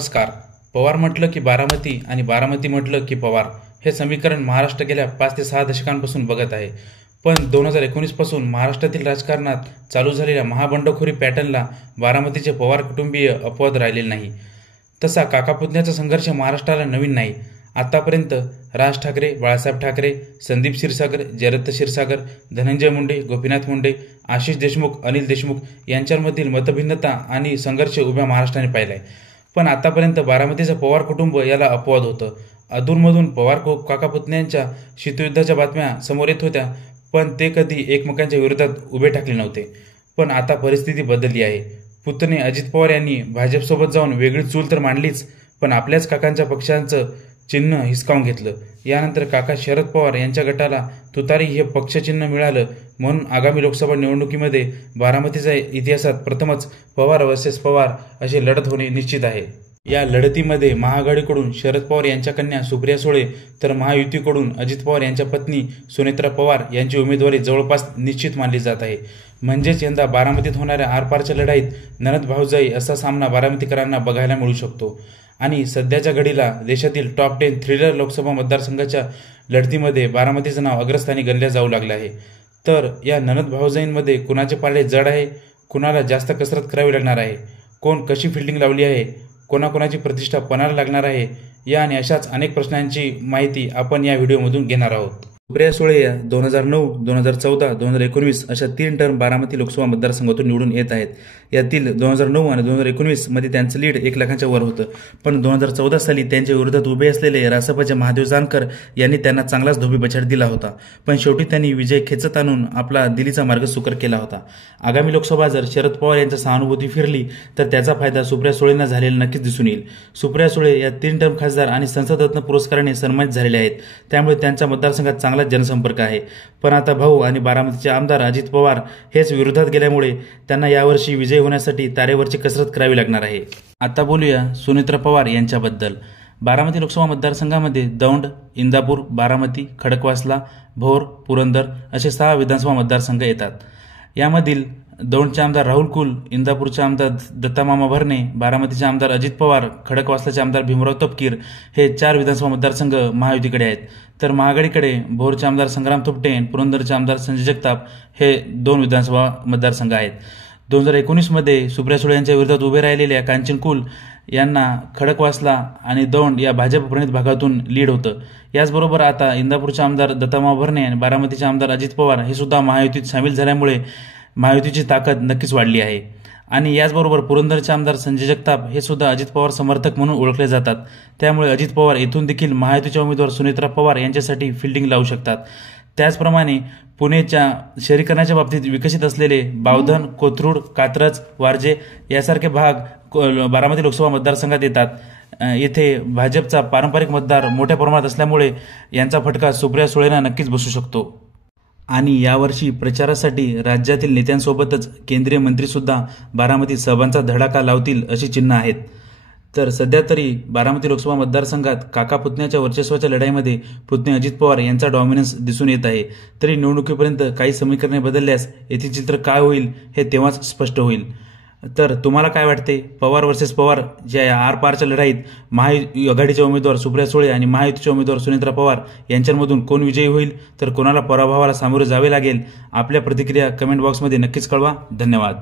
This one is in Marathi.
नमस्कार. पवार म्हटलं की बारामती आणि बारामती म्हटलं की पवार हे समीकरण महाराष्ट्र गेल्या 5 ते 6 दशकांपासून बघत आहे. पण 2019 पासून महाराष्ट्रातील राजकारणात चालू झालेल्या महाबंडखोरी पॅटर्नला बारामतीचे पवार कुटुंबीय अपवाद राहिलेले नाही. तसा काकापुतण्याचा संघर्ष महाराष्ट्राला नवीन नाही. आतापर्यंत राज ठाकरे, बाळासाहेब ठाकरे, संदीप क्षीरसागर, जयदत्त क्षीरसागर, धनंजय मुंडे, गोपीनाथ मुंडे, आशिष देशमुख, अनिल देशमुख यांच्यामधील मतभिन्नता आणि संघर्ष उभ्या महाराष्ट्राने पाहिलाय. पण आतापर्यंत बारामतीचं पवार कुटुंब याला अपवाद होतं. अधूनमधून पवार काकापुतण्यांच्या शीतयुद्धाच्या बातम्या समोर येत होत्या, पण ते कधी एकमेकांच्या विरोधात उभे ठाकले नव्हते. पण आता परिस्थिती बदलली आहे. पुतणे अजित पवार यांनी भाजपसोबत जाऊन वेगळी चूल तर मांडलीच, पण आपल्याच काकांच्या पक्षांचं चिन्ह हिसकावून घेतलं. यानंतर काका शरद पवार यांच्या गटाला तुतारी हे पक्षचिन्ह मिळालं, म्हणून आगामी लोकसभा निवडणुकीमध्ये बारामतीच्या इतिहासात प्रथमच पवार वर्सेस पवार अशी लढत होणे निश्चित आहे. या लढतीमध्ये महाआघाडीकडून शरद पवार यांच्या कन्या सुप्रिया सुळे तर महायुतीकडून अजित पवार यांच्या पत्नी सुनेत्रा पवार यांची उमेदवारी जवळपास निश्चित मानली जात आहे. म्हणजेच यंदा बारामतीत होणाऱ्या आरपारच्या लढाईत नणद भाऊजाई असा सामना बारामतीकरांना बघायला मिळू शकतो. आणि सध्याच्या घडीला देशातील टॉप 10 थ्रिलर लोकसभा मतदारसंघाच्या लढतीमध्ये बारामतीचं नाव अग्रस्थानी गणल्या जाऊ लागलं आहे. तर या नणद भाऊजाईंमध्ये कुणाचे पारडे जड आहे, कुणाला जास्त कसरत करावी लागणार आहे, कोण कशी फिल्डिंग लावली आहे, कोणाकोणाची प्रतिष्ठा पणाला लागणार आहे, या आणि अशाच अनेक प्रश्नांची माहिती आपण या व्हिडिओमधून घेणार आहोत. सुप्रिया सुळे या 2009, 2014, 2019 अशा 3 टर्म बारामती लोकसभा मतदारसंघातून निवडून येत आहेत. यातील 2009 आणि 2019 मध्ये त्यांचं लीड 1 लाखाच्या वर होतं. पण 2014 साली त्यांच्या विरोधात उभे असलेले रासपचे महादेव जानकर यांनी त्यांना चांगलाच धोबीपछाड दिला होता. पण शेवटी त्यांनी विजय खेचत आणून आपला दिल्लीचा मार्ग सुकर केला होता. आगामी लोकसभा जर शरद पवार यांच्या सहानुभूती फिरली तर त्याचा फायदा सुप्रिया सुळेंना झालेला नक्कीच दिसून येईल. सुप्रिया सुळे या 3 टर्म खासदार आणि संसद रत्न पुरस्काराने सन्मानित झालेले आहेत, त्यामुळे त्यांच्या मतदारसंघात चांगला जनसंपर्क आहे. पण आता भाऊ आणि बारामतीचे आमदार अजित पवार हेच विरोधात गेल्यामुळे त्यांना यावर्षी विजय होण्यासाठी तारेवरची कसरत करावी लागणार आहे. आता बोलूया सुनेत्रा पवार यांच्याबद्दल. बारामती लोकसभा मतदारसंघामध्ये दौंड, इंदापूर, बारामती, खडकवासला, भोर, पुरंदर असे 6 विधानसभा मतदारसंघ येतात. यामधील दौंडचे आमदार राहुल कुल, इंदापूरचे आमदार दत्तामामा भरणे, बारामतीचे आमदार अजित पवार, खडकवासलाचे आमदार भीमराव तपकीर हे 4 विधानसभा मतदारसंघ महायुतीकडे आहेत. तर महाआघाडीकडे भोरचे आमदार संग्राम थोपटे, पुरंदरचे आमदार संजय जगताप हे 2 विधानसभा मतदारसंघ आहेत. 2019 मध्ये सुप्रिया सुळे यांच्या विरोधात उभे राहिलेल्या कांचन कुल यांना खडकवासला आणि दौंड या भाजप प्रणित भागातून लीड होतं. याचबरोबर आता इंदापूरचे आमदार दत्तामामा भरणे आणि बारामतीचे आमदार अजित पवार हे सुद्धा महायुतीत सामील झाल्यामुळे महायुतीची ताकद नक्कीच वाढली आहे. आणि याचबरोबर पुरंदरचे आमदार संजय जगताप हे सुद्धा अजित पवार समर्थक म्हणून ओळखले जातात. त्यामुळे अजित पवार येथून देखील महायुतीच्या उमेदवार सुनेत्रा पवार यांच्यासाठी फिल्डिंग लावू शकतात. त्याचप्रमाणे पुणेच्या शहरीकरणाच्या बाबतीत विकसित असलेले बावधन, कोथरूड, कात्रज, वारजे यासारखे भाग बारामती लोकसभा मतदारसंघात येतात. येथे भाजपचा पारंपरिक मतदार मोठ्या प्रमाणात असल्यामुळे यांचा फटका सुप्रिया सुळेंना नक्कीच बसू शकतो. आणि यावर्षी प्रचारासाठी राज्यातील नेत्यांसोबतच केंद्रीय मंत्रीसुद्धा बारामती सभांचा धडाका लावतील अशी चिन्ह आहेत. तर सध्या तरी बारामती लोकसभा मतदारसंघात काका पुतण्याच्या वर्चस्वाच्या लढाईमध्ये पुतणे अजित पवार यांचा डॉमिनन्स दिसून येत आहे. तरी निवडणुकीपर्यंत काही समीकरणे बदलल्यास येथील चित्र काय होईल हे तेव्हाच स्पष्ट होईल. तर तुम्हाला काय वाटते, पवार वर्सेस पवार या आरपारच्या लढाईत महाआघाडीचे उमेदवार सुप्रिया सुळे आणि महायुतीचे उमेदवार सुनेत्रा पवार यांच्यामधून कोण विजयी होईल, तर कोणाला पराभवाला सामोरे जावे लागेल? आपल्या प्रतिक्रिया कमेंट बॉक्समध्ये नक्कीच कळवा. धन्यवाद.